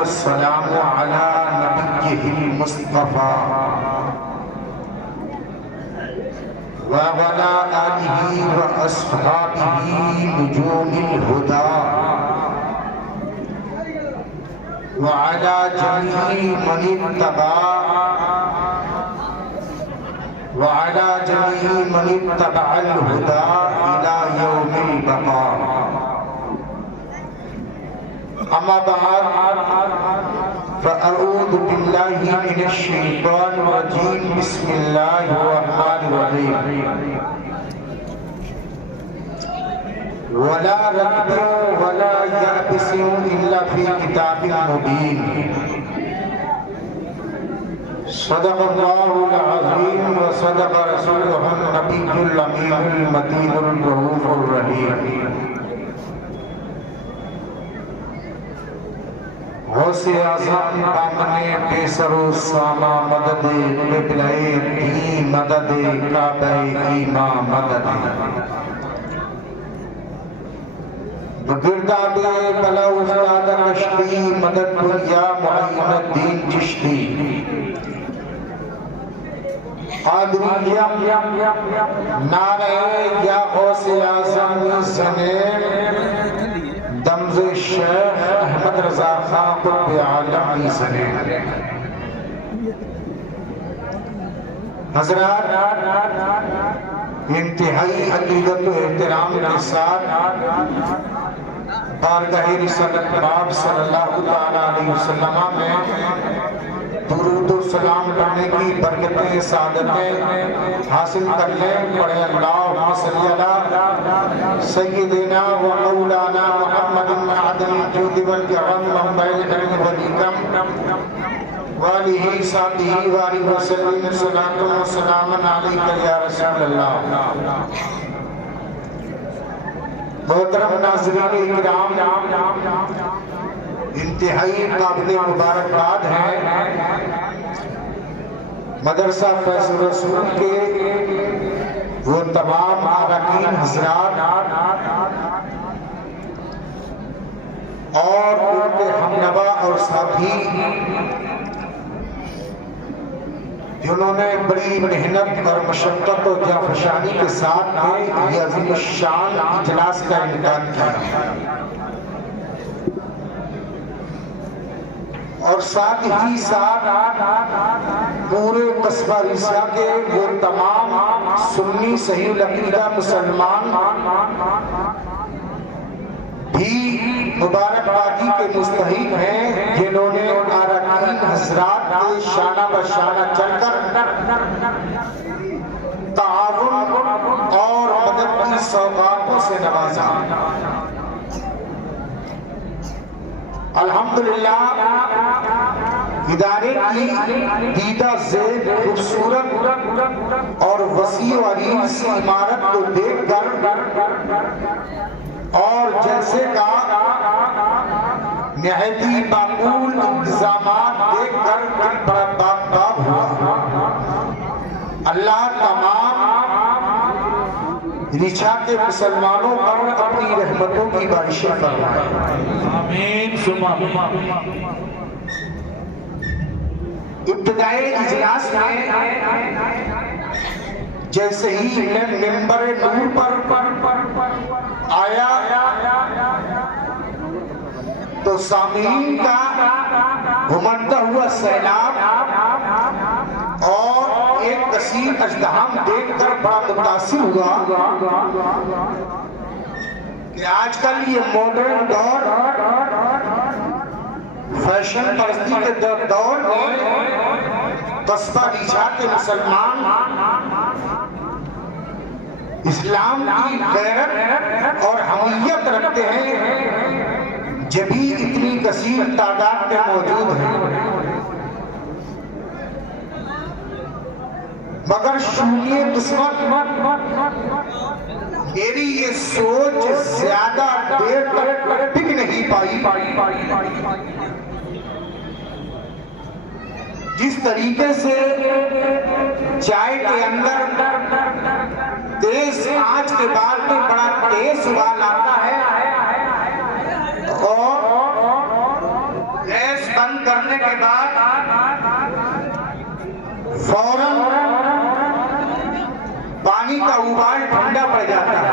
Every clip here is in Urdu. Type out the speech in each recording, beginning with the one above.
والسلام على نبيه المصطفى وعلى آله وأصحابه نجوم الهدى وعلى جميع من اتبع الهدى إلى يوم البقاء. أما بعد فأعوذ بالله من الشيطان الرجيم. بسم الله الرحمن الرحيم. ولا رطب ولا يابس إلا في كتاب مبين. صدق الله العظيم وصدق رسوله النبي الأمين المتين الرؤوف الرحيم. غوث اعظم دامن بے سر و سامہ مدد قبلہ دین مدد کعبہ ایمان مدد بگرداد بلا استاد رشدی مدد یا معین الدین چشتی قادریہ نعرہ یا غوث اعظم سنیم دمز شیخ احمد رضا خان قطب عالم کی سنیم. حضرات انتہائی عقیدت و احترام کے ساتھ بارگاہ رسالت باب صلی اللہ علیہ وسلم میں درود و سلام پڑھنے کی برکتیں سعادتیں حاصل کر لیں. پڑھیں اللہم صلی علی سیدنا و مولانا محمد معدن الجود والکرم منبع العلم والحکم وآلہ صحبہ وآلہ وسلم صلاۃ و سلام علیک یا رسول اللہ. محترم ناظرین اکرام، انتہائی قابل مبارکباد ہے مدرسہ فیض الرسول کے وہ تمام اراکین حضرات اور ان کے ہمنوا اور ساتھی جنہوں نے بڑی محنت اور مشقت و جانفشانی کے ساتھ یہ عظیم الشان اجلاس کا انعقاد کیا اور ساتھ ہی ساتھ پورے قصبہ ریسہ کے وہ تمام سنی صحیح العقیدہ مسلمان بھی مبارکبادی کے مستحق ہیں جنہوں نے اراکین حضرات کے شانہ بشانہ چل کر تعاون اور مدد کی سوغاتوں سے نوازا. الحمدللہ ادارے کی دیدہ زید خوبصورت اور وسیع و عریض عمارت کو دیکھ کر اور جیسے کا نہایتی معقول انتظامات دیکھ کر بڑا باغ ہوا. اللہ تمام ریچھا کے مسلمانوں پر اپنی رحمتوں کی بارشیں فرمائے. آمین ثم آمین. ابتدائی اجلاس میں جیسے ہی میں ممبر نور پر آیا تو سامعین کا گھمڑتا ہوا سیلاب اور ایک کثیر ازدحام دیکھ کر بڑا متاثر ہوا کہ آج کل یہ ماڈرن دور فیشن پرستی کے دور میں قصبہ ریچھا کے مسلمان اسلام کی غیرت اور حمیت رکھتے ہیں جبھی اتنی کثیر تعداد میں موجود ہیں. مگر شونی قسمت میری یہ سوچ زیادہ دیر تک ٹک نہیں پائی. جس طریقے سے چائے کے اندر تیز آنچ کے بعد میں بڑا تیز ابال آتا ہے اور گیس کرنے کے بعد فوراً پانی کا ابال ٹھنڈا پڑ جاتا ہے.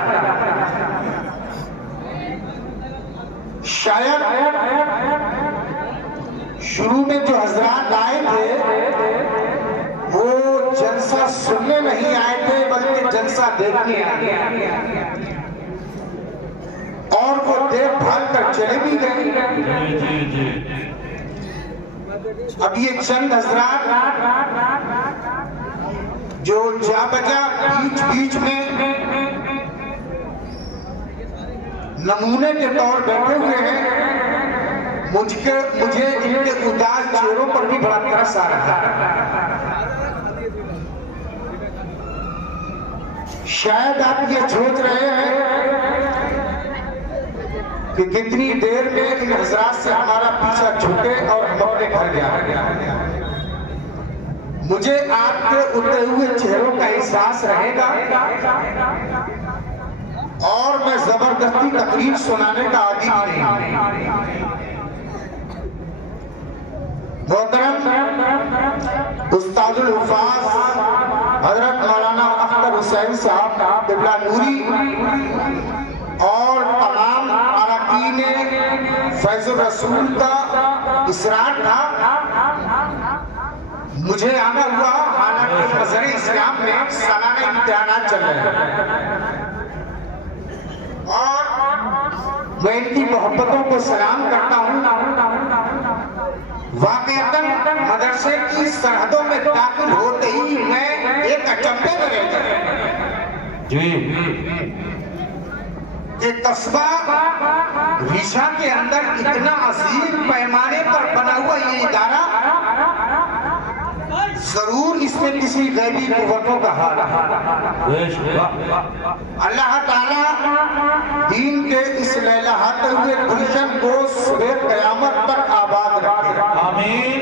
شاید شروع میں جو حضرات آئے تھے وہ جلسہ سننے نہیں آئے تھے بلکہ جلسہ دیکھنے آئے تھے اور وہ دیکھ بھال کر چلے بھی گئے. اب یہ چند حضرات جو جا بجا بیچ بیچ میں نمونے کے طور بیٹھے ہوئے ہیں, مجھے ان کے اداس چہروں پر بھی بڑا ترس آ رہا ہے. شاید آپ یہ سوچ رہے ہیں کہ کتنی دیر میں ان حضرات سے ہمارا پیچھا چھوٹے اور ہم اپنے گھر جائیں. مجھے آپ کے اٹھے ہوئے چہروں کا احساس رہے گا اور میں زبردستی تقریر سنانے کا عادی نہیں. محترم استاد الحفاظ حضرت مولانا اختر حسین صاحب قبلہ نوری اور تمام اراکین فیض الرسول کا اصرار تھا. مجھے آنا ہوا حالانکہ مظہر اسلام میں سالانہ امتحانات چل رہے ہیں اور میں ان کی محبتوں کو سلام کرتا ہوں. واقعتاً مدرسے کی سرحدوں میں داخل ہوتے ہی میں ایک اچنبے میں رہ گیا کہ قصبہ ریشہ کے اندر اتنا عظیم پیمانے پر بنا ہوا یہ ادارہ ضرور اس میں کسی غیبی قوتوں کا حال ہے. اللہ تعالیٰ دین کے اس لہلہاتے ہوئے گلشن کو صبح قیامت تک آباد رکھے. آمین.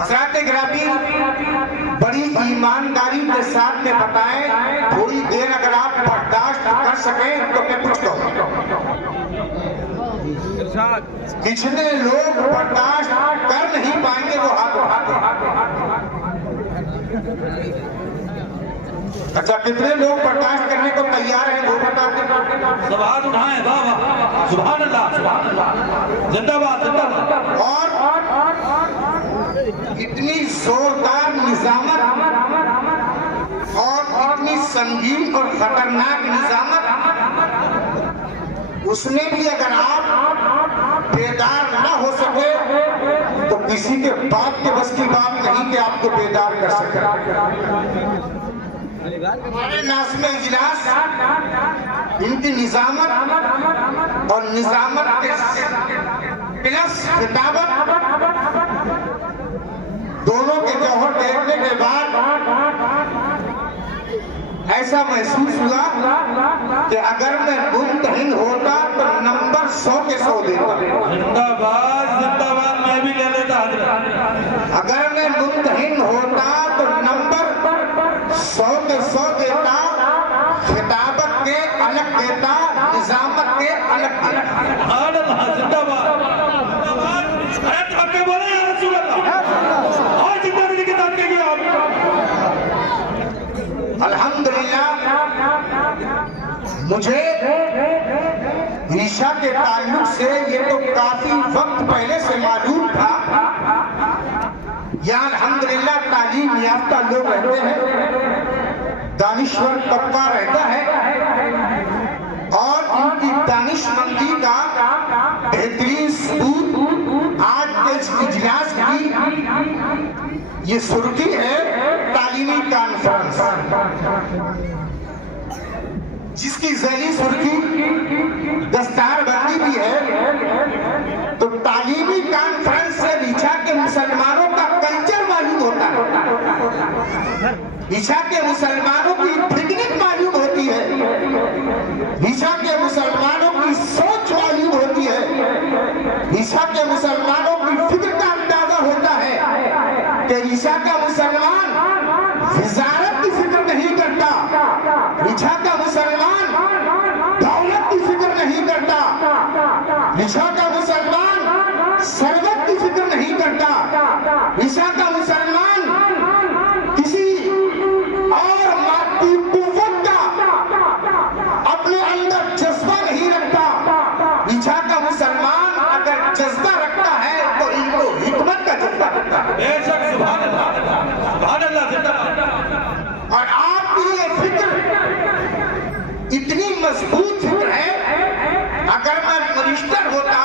حضرات گرامی بڑی ایمانداری کے ساتھ میں بتائیں, تھوڑی دیر اگر آپ برداشت کر سکیں تو میں کچھ کہوں. کتنے لوگ برداشت کر نہیں پائیں گے وہ ہاتھ اٹھائیں. اچھا کتنے لوگ برداشت کرنے کو تیار ہیں وہ بتا دیں. سبحان اٹھائیں. سبحان اللہ, سبحان اللہ, زندہ باد, زندہ باد. اور اتنی زوردار نظامت اور اتنی سنگین اور خطرناک نظامت, اس میں بھی اگر آپ بیدار نہ ہو سکے تو کسی کے باپ کے بس کی بات نہیں کہ آپ کو بیدار کر سکے. ہمارے ناظم اجلاس ان کی نظامت اور نظامت کے پلس خطابت دونوں کے جوہر دیکھنے کے بعد ایسا محسوس ہوا کہ اگر میں ممتحن ہوتا تو نمبر 100 کے 100 دیتا. زندہ باد, زندہ باد, میں بھی لے لیتا حضرت. اگر میں ممتحن ہوتا تو نمبر 100 کے 100 دیتا, خطابت کے الگ دیتا, نظامت کے الگ دیتا. سبحان اللہ, زندہ باد. ارے آپ کے بولے یا رسول اللہ, اور زندہ بھی کی بات کہیے آپ. الحمدللہ مجھے ریشہ کے تعلق سے یہ تو کافی وقت پہلے سے معلوم تھا. یہاں الحمدللہ تعلیم یافتہ لوگ رہتے ہیں, دانشور طبقہ رہتا ہے اور ان کی دانش مندی کا بہترین ثبوت آج کے اجلاس کی یہ سرخی ہے تعلیمی کانفرنس, جس کی ذیلی سرخی دستار بندی بھی ہے. تو تعلیمی کانفرنس سے ریچھا کے مسلمانوں کا کلچر معلوم ہوتا ہے, ریچھا کے مسلمانوں کی پکنک معلوم ہوتی ہے, ریچھا کے مسلمانوں کی سوچ معلوم ہوتی ہے, ریچھا کے مسلمانوں کی فکر کا اندازہ ہوتا ہے کہ ریچھا کا مسلمان وزارت کی فکر نہیں کرتا, ریچھا کا مسلمان دولت کی فکر نہیں کرتا, نشا کا مسلمان ثروت کی فکر نہیں کرتا، نشا کا مسلمان کسی اور مادی قوت کا اپنے اندر جذبہ نہیں رکھتا، نشا کا مسلمان اگر جذبہ رکھتا ہے تو ان کو حکمت کا جذبہ رکھتا ہے۔ بے شک، سبحان اللہ، سبحان اللہ، زندہ باد۔ اور آپ کی یہ فکر اتنی مضبوط فکر ہے، اگر میں منسٹر ہوتا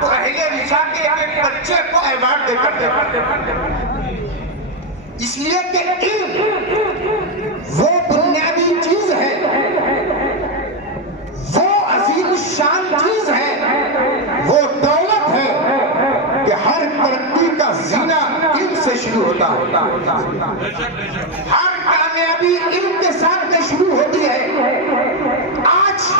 تو اہل نشا کے ایک بچے کو ایوارڈ دے کر دیتا، اس لیے کہ علم وہ بنیادی چیز ہے، وہ عظیم شان چیز ہے، وہ دولت ہے کہ ہر ترقی کا زینہ علم سے شروع ہوتا ہے، ہر کامیابی علم کے ساتھ میں شروع ہوتی ہے۔ آج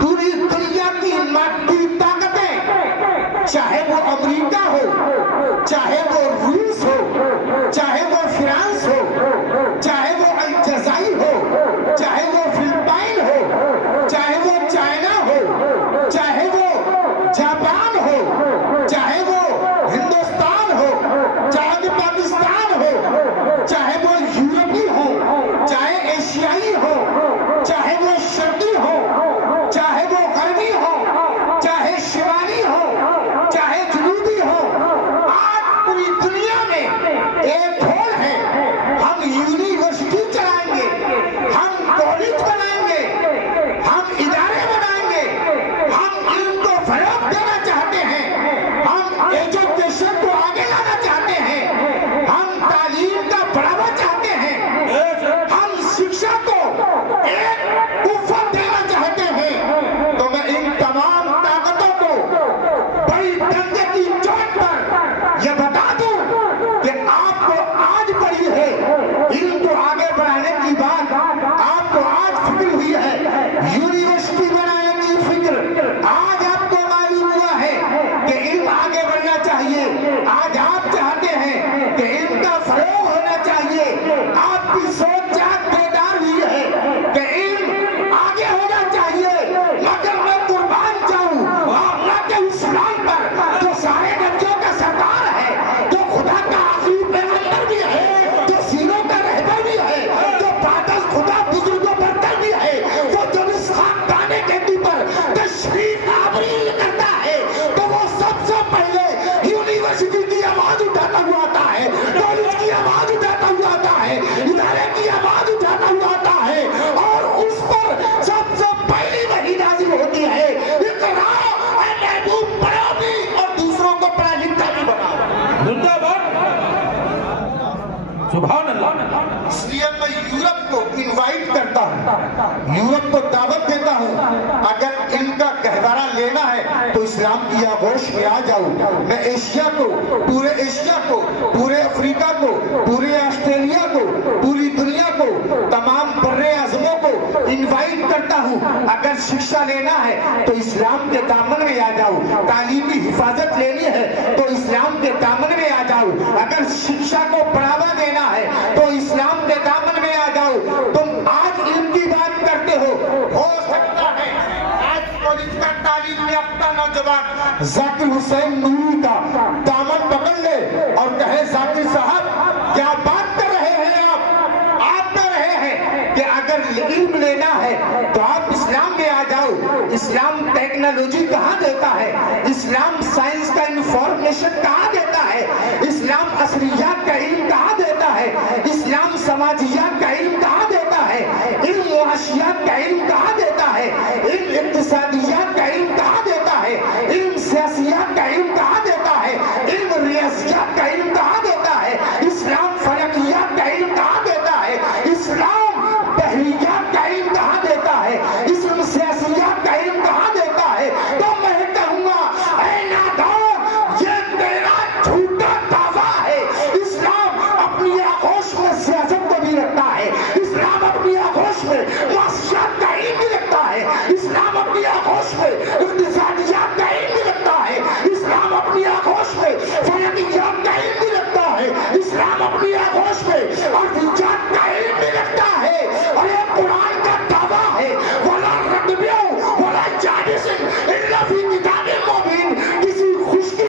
پوری دنیا کی مادی طاقتیں، چاہے وہ امریکہ ہو، چاہے وہ روس ہو، چاہے وہ فرانس ہو، چاہے وہ الجزائر ہو، چاہے وہ فلپائن ہو، چاہے وہ چائنا ہو، چاہے وہ جاپان ہو، چاہے وہ ہندوستان ہو، چاہے وہ پاکستان ہو، چاہے وہ یورپی ہو، چاہے ایشیائی ہو، چاہے وہ شرقی ہو، چاہے وہ غربی ہو، چاہے شمالی ہو، چاہے جنوبی ہو، آج پوری دنیا میں ایک ہوڑ ہے، ہم یونیورسٹی چلائیں گے، ہم کالج بنائیں گے، ہم ادارے بنائیں گے، ہم علم کو فروغ دینا چاہتے ہیں، ہم ایجوکیشن کو آگے لانا چاہتے ہیں، ہم تعلیم کا بڑھاوا چاہتے ہیں، ہم شکشا کو ایک قوت دینا چاہتے ہیں۔ تو میں ان تمام طاقتوں کو بڑی ڈنڈے کی چوٹ پر یہ بتا دوں کہ آپ کو آج پڑی ہے علم کو آگے بڑھانے کی بات، آپ کو آج فکر ہوئی ہے یونیورسٹی بنانے کی فکر، آج آپ کو معلوم ہوا ہے کہ علم آگے بڑھنا چاہیے، آج آپ چاہتے ہیں کہ علم کا فروغ ہونا چاہیے، آپ کی سوچ جاگ بیدار ہوئی ہے کہ علم آگے ہونا چاہیے، مگر میں قربان جاؤں اللہ کے اسلام پر جو سارے نبیوں کا سردار ہے، جو خدا کا آخری پیغمبر بھی ہے، جو سینوں کا رہبر بھی ہے، جو بعد از خدا بزرگوں برتر بھی ہے، وہ جب اس خاکدان کہتی پر تشریف آوری کرتا ہے تو وہ سب سے پہلے یونیورسٹی کی آواز اٹھاتا ہوا آتا ہے، کالج کی آواز اٹھاتا ہوا آتا ہے، ادارے کی آواز اٹھاتا ہوا آتا ہے، اور اس پر سب سے پہلی وحی نازل ہوتی ہے، اقرا اے محبوب پڑھو بھی اور دوسروں کو پڑھا لکھا بھی بناؤ۔ زندہ باد، سبحان اللہ۔ اس لیے میں یورپ کو انوائٹ کرتا ہوں، یورپ کو دعوت دیتا ہوں، اگر ان کا گہوارہ لینا ہے تو اسلام کی آغوش میں آ جاؤ۔ میں ایشیا کو، پورے ایشیا کو، پورے افریقہ کو، پورے آسٹریلیا کو، پوری دنیا کو، تمام بر اعظموں کو انوائٹ کرتا ہوں، اگر شکشا لینا ہے تو اسلام کے دامن میں آ جاؤ، تعلیمی حفاظت لینی ہے تو اسلام کے دامن میں آ جاؤ، اگر شکشا کو بڑھاوا دینا ہے تو اسلام کے دامن میں آ جاؤ۔ تم آج علم کی بات کرتے ہو سکتا ہے آج کالج کا تعلیم یافتہ نوجوان ذاکر حسین نوری کا دامن پکڑ لے اور کہے ذاکر صاحب کیا بات کر رہے ہیں آپ کہہ رہے ہیں کہ اگر علم لینا ہے تو آپ اسلام میں آ جاؤ۔ اسلام ٹیکنالوجی کہاں دیتا ہے، اسلام سائنس کا انفارمیشن کہاں دیتا ہے، اسلام عصریات کا علم کہاں دیتا ہے، اسلام سماجیات کا علم کہاں دیتا ہے، علم معاشیات کا علم کہاں دیتا ہے، علم اقتصادیات کا علم کہاں دیتا ہے، علم سیاسیات کا علم کہاں دیتا ہے، علم ریاضیات کا علم کہاں دیتا ہے، اسلام فلکیات کا علم کہاں دیتا ہے، اسلام بحریات کا علم کہاں دیتا ہے، اسلام سیاسیات کا علم کہاں دیتا ہے۔ تو میں کہوں گا اے نادان، یہ تیرا جھوٹا دعویٰ ہے۔ اسلام اپنی آغوش میں سیاست کو بھی رکھتا ہے، اسلام اپنی آغوش میں معاشیات کا علم بھی رکھتا ہے، اسلام اپنی آغوش میں اقتصادیات کا علم بھی رکھتا ہے، اسلام اپنی آغوش میں فلکیات کا علم بھی رکھتا ہے، اسلام اپنی آغوش میں